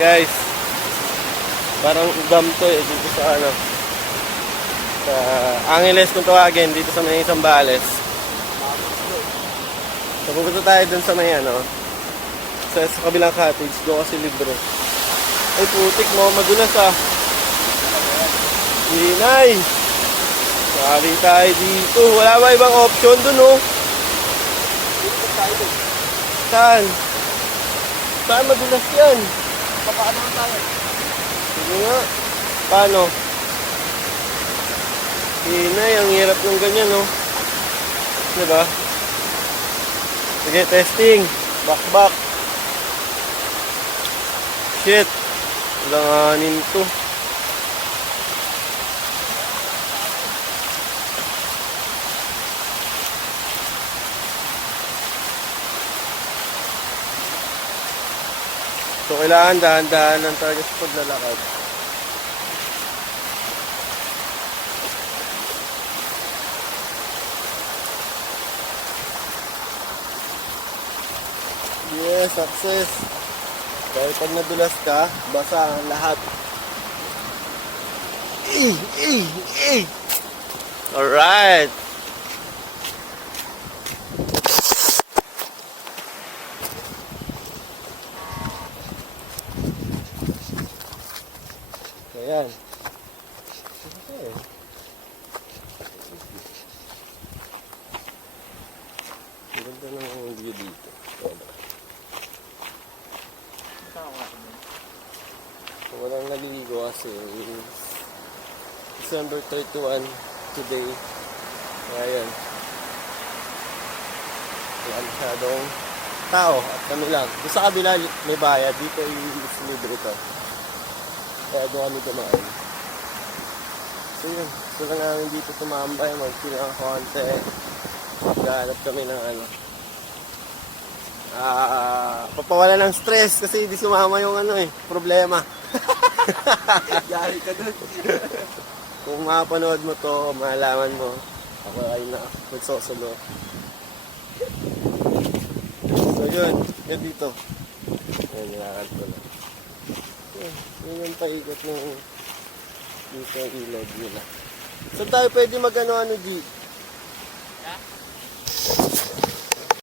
Guys, parang ugam to dito sa ano, sa Angeles kung tawagin, dito sa may Zambales. So pupunta tayo dun sa may ano, sa kabilang cottage, doon kasi libre. Ay putik mo, madulas ah. Hinay! Sali tayo dito. Wala ba ibang option dun oh? Saan? Saan madulas yan? Papaano naman tayo? Sige nga. Paano? Hinay, ang hirap ng ganyan no? Diba? Sige, testing. Back. Shit. Langanin to. So, kailangan dahan-dahan ng talaga sa paglalakad. Yes, success. Dahil pag nadulas ka, basa ang lahat. Alright. Ayan. Okay. Ganda ng view dito. Walang naliligo kasi December 31 today. Ayan. Wala masyadong tao at kami lang. Doon sa kabila may bayad. Dito is libre ito. Kaya doon kami dumaan. So yun. Gusto lang namin dito tumambay. Mag-chill ng konti. Maghanap kami ng ano. Papawala ng stress kasi hindi sumama yung ano problema. Yari ka dun. Kung mapanood mo to, malaman mo ako ay nagsosolo. So yun dito. Yan, nilakad ko lang. Yun yung paikot ng dito yung ilog nila. So tayo pwede mag-ano G? Ha?